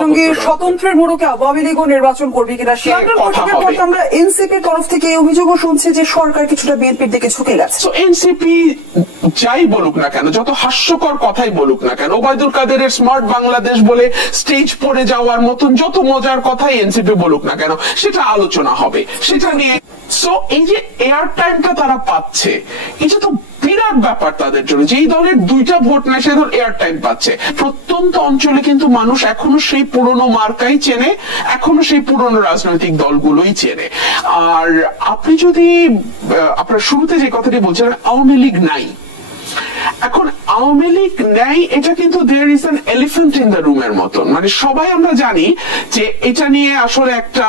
সঙ্গে স্বতন্ত্রের মোড়কে আওয়ামী লীগও নির্বাচন করবে কিনা সে আমরা এনসিপির তরফ থেকে এই অভিযোগও শুনছি যে সরকার কিছুটা বিএনপির দিকে ঝুঁকে গেছে। এনসিপি যাই বলুক না কেন, যত হাস্যকর কথাই বলুক না কেন, ওবায়দুল কাদেরের স্মার্ট বাংলাদেশ বলে স্টেজ পড়ে যাওয়ার মতন যত মজার কথাই এনসিপি বলুক না কেন, সেটা আলোচনা হবে, সেটা নিয়ে। সো এই যে এয়ার টাইমটা তারা পাচ্ছে, এটা তো বিরাট ব্যাপার তাদের জন্য। যেই দলের দুইটা ভোট নেয় সে দল এয়ার টাইম পাচ্ছে। প্রত্যন্ত অঞ্চলে কিন্তু মানুষ এখনো সেই পুরনো মার্কাই চেনে, এখনো সেই পুরনো রাজনৈতিক দলগুলোই চেনে। আর আপনি যদি আপনার শুরুতে যে কথাটি বলছেন আওয়ামী লীগ নাই, এখন আওয়ামী লীগ নেই, এটা কিন্তু there is an elephant in the রুমের মতন। মানে সবাই আমরা জানি যে এটা নিয়ে আসলে একটা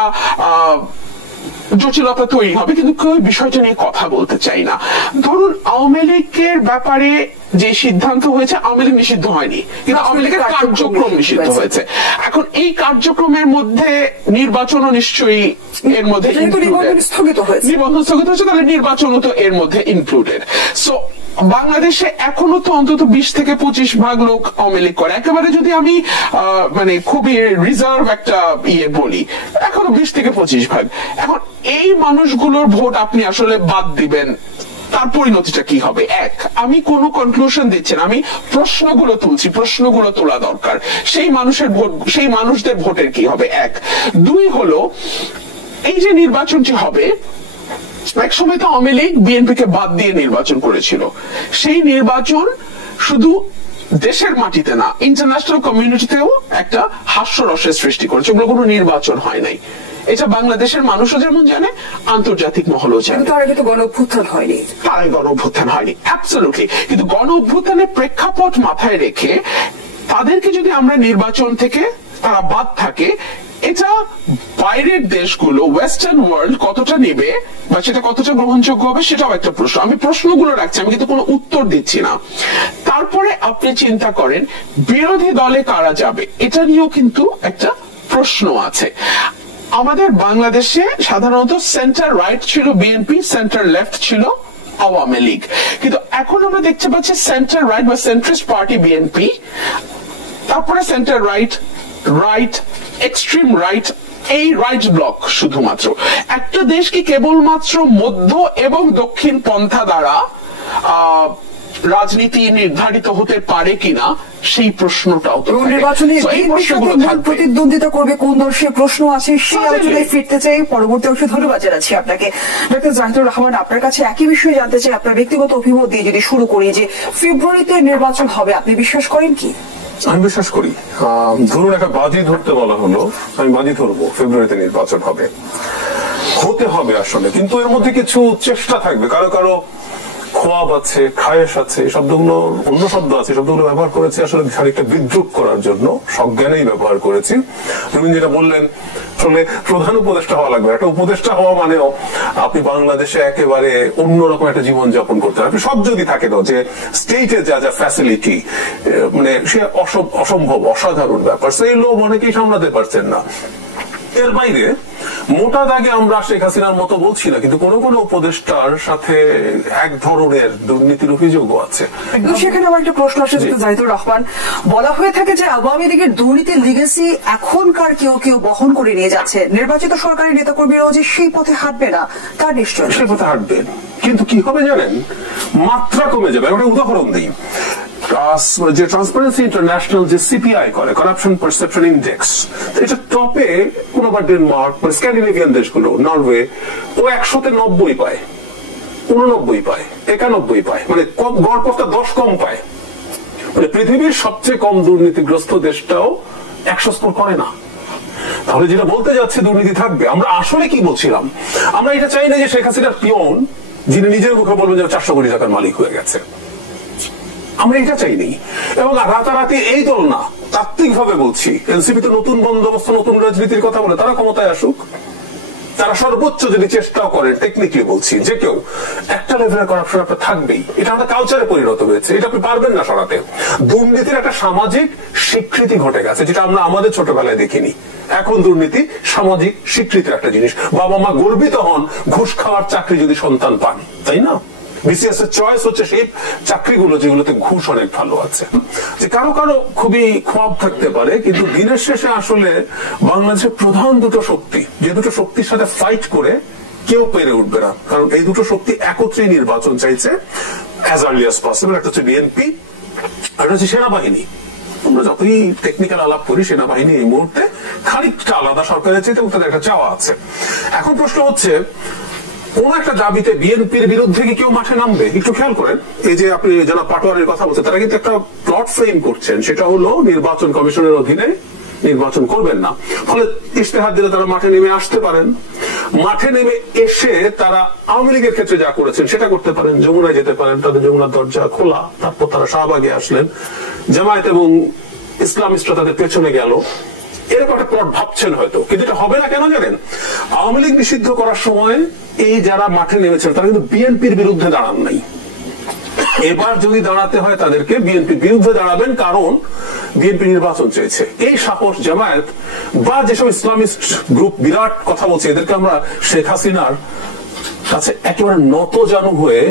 জটিলতা তৈরি হবে, কিন্তু কেউ বিষয়টা নিয়ে কথা বলতে চাই না। ধরুন আওয়ামী লীগের ব্যাপারে যে সিদ্ধান্ত হয়েছে, আওয়ামী লীগ নিষিদ্ধ হয়নি, কিন্তু আওয়ামী লীগের কার্যক্রম নিষিদ্ধ হয়েছে। এখন এই কার্যক্রমের মধ্যে নির্বাচনও নিশ্চয়ই এর মধ্যে নিবন্ধন স্থগিত হয়েছে, তাহলে নির্বাচনও তো এর মধ্যে ইনক্লুডেড। সো বাংলাদেশে এখনো তো অন্তত 20 থেকে 25 ভাগ লোক আওয়ামী লীগ করে। একেবারে যদি আমি মানে খুবই রিজার্ভ একটা বলি, এখনো 20 থেকে 25 ভাগ। এখন এই মানুষগুলোর ভোট আপনি আসলে বাদ দিবেন, তার পরিণতিটা কি হবে? এক, আমি কোনো কনক্লুশন দিচ্ছি না, আমি প্রশ্নগুলো তুলছি, প্রশ্নগুলো তোলা দরকার। সেই মানুষের ভোট, সেই মানুষদের ভোটের কি হবে? এক। দুই হলো এই যে নির্বাচনটি হবে, এক সময় তো আওয়ামী লীগ বিএনপিকে বাদ দিয়ে নির্বাচন করেছিল। সেই নির্বাচন শুধু দেশের মাটিতে না, ইন্টারন্যাশনাল কমিউনিটিতেও একটা হাস্যরসের সৃষ্টি করেছে। ওগুলো কোনো নির্বাচন হয় নাই, এটা বাংলাদেশের মানুষও যেমন জানে, আন্তর্জাতিক মহলও জানে। তার আগে তো গণ অভ্যুত্থান হয়নি, অ্যাবসলিউটলি। কিন্তু গণ অভ্যুত্থানের প্রেক্ষাপট মাথায় রেখে তাদেরকে যদি আমরা নির্বাচন থেকে তারা বাদ থাকে, এটা বাইরের দেশগুলো, ওয়েস্টার্ন ওয়ার্ল্ড কতটা নেবে বা সেটা কতটা গ্রহণযোগ্য হবে, সেটাও একটা প্রশ্ন। আমি প্রশ্নগুলো রাখছি, আমি কিন্তু কোনো উত্তর দিচ্ছি না। তারপরে আপনি চিন্তা করেন বিরোধী দলে কারা যাবে, এটা নিয়েও কিন্তু একটা প্রশ্ন আছে। আমাদের বাংলাদেশে সাধারণত সেন্টার রাইট ছিল বিএনপি, সেন্টার লেফট ছিল আওয়ামী লীগ। কিন্তু এখন আমরা দেখতে পাচ্ছি সেন্টার রাইট বা সেন্ট্রিস্ট পার্টি বিএনপি, তারপরে centre right, right, extreme right, এই রাইট ব্লক। শুধুমাত্র একটা দেশ কি কেবলমাত্র মধ্য এবং দক্ষিণ পন্থা দ্বারা রাজনীতি নির্ধারিত হতে পারে কিনা, সেই প্রশ্নটাও তো নির্বাচনে প্রতিদ্বন্দ্বিতা করবে কোন দল, সে প্রশ্ন আছে। সেই আলোচনায় ফিরতে চাই পরবর্তী অংশে। ধন্যবাদ জানাচ্ছি আপনাকে ডক্টর জাহিদুর রহমান। আপনার কাছে একই বিষয়ে জানতে চাই, আপনার ব্যক্তিগত অভিমত দিয়ে যদি শুরু করি, যে ফেব্রুয়ারিতে নির্বাচন হবে, আপনি বিশ্বাস করেন কি? আমি বিশ্বাস করি। ধরুন একটা বাজি ধরতে বলা হলো, আমি বাজি ধরবো ফেব্রুয়ারিতে নির্বাচন হবে, হতে হবে আসলে। কিন্তু এর মধ্যে কিছু চেষ্টা থাকবে, কারো কারো খোয়াব আছে, খায়েশ আছে, এই শব্দগুলো অন্য শব্দ আছে, শব্দগুলো ব্যবহার করেছি আসলে খানিকটা বিদ্রুপ করার জন্য, সজ্ঞানেই ব্যবহার করেছি। তুমি যেটা বললেন, আসলে প্রধান উপদেষ্টা হওয়া লাগবে। একটা উপদেষ্টা হওয়া মানেও আপনি বাংলাদেশে একেবারে অন্যরকম একটা জীবন যাপন করতে হবে। আপনি সব যদি থাকে না, যে স্টেটে যা যা ফ্যাসিলিটি, মানে সে অসম্ভব, অসাধারণ ব্যাপার, সেই লোক অনেকেই সামলাতে পারছেন না। এর বাইরে মোটা দাগে আমরা শেখ হাসিনার মতো বলছি না, কিন্তু কোন কোন উপদেষ্টার সাথে এক ধরনের দুর্নীতির অভিযোগও আছে। সেখানে আমার একটা প্রশ্ন আসে, জাহিদুর রহমান, বলা হয়ে থাকে যে আওয়ামী লীগের দুর্নীতির লিগেসি এখনকার কেউ কেউ বহন করে নিয়ে যাচ্ছে, নির্বাচিত সরকারি নেতাকর্মীরাও যে সেই পথে হাঁটবে না, তার নিশ্চয় সেই পথে হাঁটবে, কিন্তু কি হবে জানেন, মাত্রা কমে যাবে। একটা উদাহরণ দিই, যে ট্রান্সপারেন্সি ইন্টারন্যাশনাল যে সিপিআই করে, করাপশন পারসেপশন ইন্ডেক্স, এটা টপে কোনোবার ডেনমার্ক, স্ক্যান্ডিনেভিয়ান দেশগুলো, নরওয়ে, ও 100-তে 90 পায়, 89 পায়, 91 পায়, মানে গড় পথটা 10 কম পায়। মানে পৃথিবীর সবচেয়ে কম দুর্নীতিগ্রস্ত দেশটাও 100 স্কোর করে না। তাহলে যেটা বলতে যাচ্ছে দুর্নীতি থাকবে। আমরা আসলে কি বলছিলাম, আমরা এটা চাই না যে শেখ হাসিনার পিয়ন, যিনি নিজের মুখে বলবেন যে 400 কোটি টাকার মালিক হয়ে গেছে, আমরা এটা চাইনি। এবং রাতারাতি এই দল না, তাত্ত্বিক ভাবে বলছি, এনসিপি তো নতুন বন্দোবস্ত, নতুন রাজনীতির কথা বলে, তারা ক্ষমতায় আসুক, তারা সর্বোচ্চ যদি চেষ্টাও করে, টেকনিক্যালি বলছি, যে কেউ একটা লেভেলের করাপশন আপনার থাকবেই। এটা আমাদের কালচারে পরিণত হয়েছে, এটা আপনি পারবেন না সরাতে। দুর্নীতির একটা সামাজিক স্বীকৃতি ঘটে গেছে, যেটা আমরা আমাদের ছোটবেলায় দেখিনি। এখন দুর্নীতি সামাজিক স্বীকৃতির একটা জিনিস। বাবা মা গর্বিত হন ঘুষ খাওয়ার চাকরি যদি সন্তান পান, তাই না? বিসিএস এর চয়েস হচ্ছে সেই চাকরিগুলো যেগুলোতে ঘুষ অনেক ভালো আছে। যে কারো কারো খুবই খোয়াব থাকতে পারে, কিন্তু দিনের শেষে আসলে বাংলাদেশের প্রধান দুটো শক্তি, যে দুটো শক্তির সাথে ফাইট করে কেউ পেরে উঠবে না, কারণ এই দুটো শক্তি একত্রে নির্বাচন চাইছে অ্যাজ আর্লি অ্যাজ পসিবল। একটা হচ্ছে বিএনপি আর একটা হচ্ছে সেনাবাহিনী। আমরা যতই টেকনিক্যাল আলাপ করি, সেনাবাহিনী এই মুহূর্তে খানিকটা আলাদা সরকারের চাইতে তাদের একটা চাওয়া আছে। এখন প্রশ্ন হচ্ছে কোন একটা দাবিতে বিএনপির বিরুদ্ধে কি কেউ মাঠে নামবে? একটু খেয়াল করেন, এই যে আপনি যারা পাটোয়ারির কথা বলছেন তারা কিন্তু একটা প্লট ফ্রেম করছেন, সেটা হলো নির্বাচন কমিশনের অধীনে নির্বাচন করবেন না, ফলে ইশতেহার দিলে তারা মাঠে নেমে আসতে পারেন। মাঠে নেমে এসে তারা আওয়ামী লীগের ক্ষেত্রে যা করেছেন সেটা করতে পারেন, যমুনায় যেতে পারেন, তাদের যমুনার দরজা খোলা, তারপর তারা শাহবাগে আসলেন, জামায়াত এবং ইসলামিস্টরা তাদের পেছনে গেল, এরকম একটা প্লট ভাবছেন হয়তো, কিন্তু এটা হবে না। কেন জানেন? আওয়ামী লীগ নিষিদ্ধ করার সময় এই যারা মাঠে নেমেছেন তারা কিন্তু বিএনপির বিরুদ্ধে দাঁড়ান নাই। এবার যদি দাঁড়াতে হয় তাদেরকে বিএনপির বিরুদ্ধে দাঁড়াবেন, কারণ বিএনপি নির্বাচন চেয়েছে। এই সাহস জামায়াত বা যেসব ইসলামিস্ট গ্রুপ বিরাট কথা বলছে, এদেরকে আমরা শেখ হাসিনার কাছে একেবারে নতজানু হয়ে,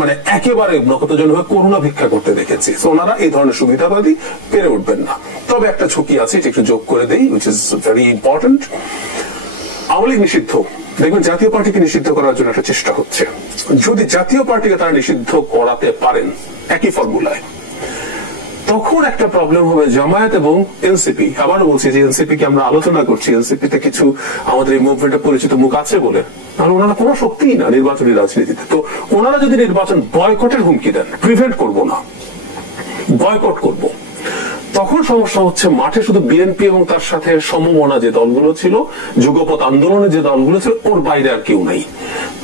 মানে একেবারে নতজানু হয়ে করুণা ভিক্ষা করতে দেখেছি। ওনারা এই ধরনের সুবিধাবাদী পেরে উঠবেন না। তবে একটা ঝুঁকি আছে, এটা একটু যোগ করে দেই, which is very important. Awami League নিষিদ্ধ, দেখবেন জাতীয় পার্টিকে নিষিদ্ধ করার জন্য একটা চেষ্টা হচ্ছে। যদি জাতীয় পার্টিকে তারা নিষিদ্ধ করাতে পারেন একই ফর্মুলায়, তখন একটা প্রবলেম হবে জামায়াত এবং এনসিপি। আবারও বলছি যে এনসিপি কে আমরা আলোচনা করছি, এনসিপি তে কিছু আমাদের এই মুভমেন্টে পরিচিত মুখ আছে বলে, আর ওনারা কোনো শক্তিই না নির্বাচনী রাজনীতিতে। তো ওনারা যদি নির্বাচন বয়কটের হুমকি দেন, প্রিভেন্ট করব না, বয়কট করব, তখন সমস্যা হচ্ছে মাঠে শুধু বিএনপি এবং তার সাথে সমমনা যে দলগুলো ছিল, যুগপৎ আন্দোলনের যে দলগুলো ছিল, ওর বাইরে আর কেউ নাই।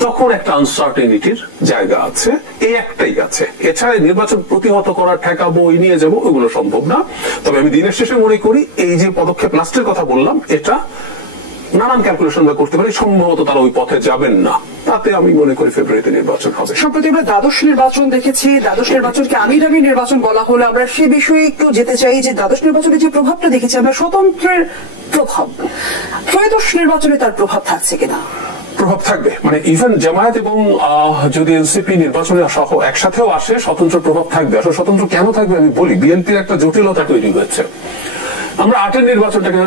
তখন একটা আনসার্টেনিটির জায়গা আছে, এই একটাই আছে। এছাড়া নির্বাচন প্রতিহত করা, ঠেকাবো, নিয়ে যাবো, ওগুলো সম্ভব না। তবে আমি দিনের শেষে মনে করি এই যে পদক্ষেপ লাস্টের কথা বললাম, এটা নানান ক্যালকুলেশন করতে পারি, সম্ভবত তারা ওই পথে যাবেন না। তাতে আমি মনে করি ফেব্রুয়ারিতে নির্বাচন হবে। সম্প্রতি আমরা দ্বাদশ নির্বাচন দেখেছি। দ্বাদশ নির্বাচনকে আমি দাবি নির্বাচন বলা হলো, আমরা সে বিষয়ে একটু যেতে চাই যে দ্বাদশ নির্বাচনের যে প্রভাবটা দেখেছি আমরা, স্বতন্ত্রের প্রভাব, ত্রয়োদশ নির্বাচনে তার প্রভাব থাকছে কিনা? প্রভাব থাকবে, মানে ইভেন জামায়াত এবং যদি এনসিপি নির্বাচনে সহ একসাথেও আসে, স্বতন্ত্র প্রভাব থাকবে। আসলে স্বতন্ত্র কেন থাকবে আমি বলি, বিএনপির একটা জটিলতা তৈরি হয়েছে। আমরা 8-এর নির্বাচনটাকে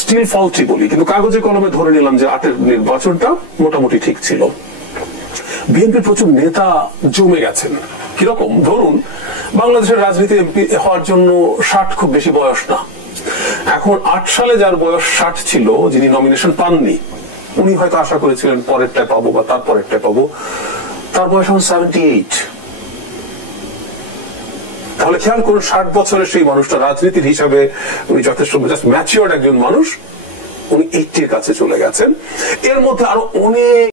স্টিল ফলটি বলি, কিন্তু কাগজে কলমে ধরে নিলাম যে 8-এর নির্বাচনটা মোটামুটি ঠিক ছিল। বিএনপির প্রচুর নেতা জমে গেছেন। কিরকম? ধরুন বাংলাদেশের রাজনীতি এমপি হওয়ার জন্য 60 খুব বেশি বয়স না। এখন 8 সালে যার বয়স 60 ছিল, যিনি নমিনেশন পাননি, উনি হয়তো আশা করেছিলেন পরেরটায় পাবো বা তারপরেরটায় পাবো, তার বয়স এখন 78। তাহলে খেয়াল করুন, 60 বছরের সেই মানুষটা রাজনীতির হিসাবে উনি যথেষ্ট ম্যাচিওর্ড একজন মানুষ, উনি 80-এর কাছে চলে গেছেন। এর মধ্যে আরো অনেক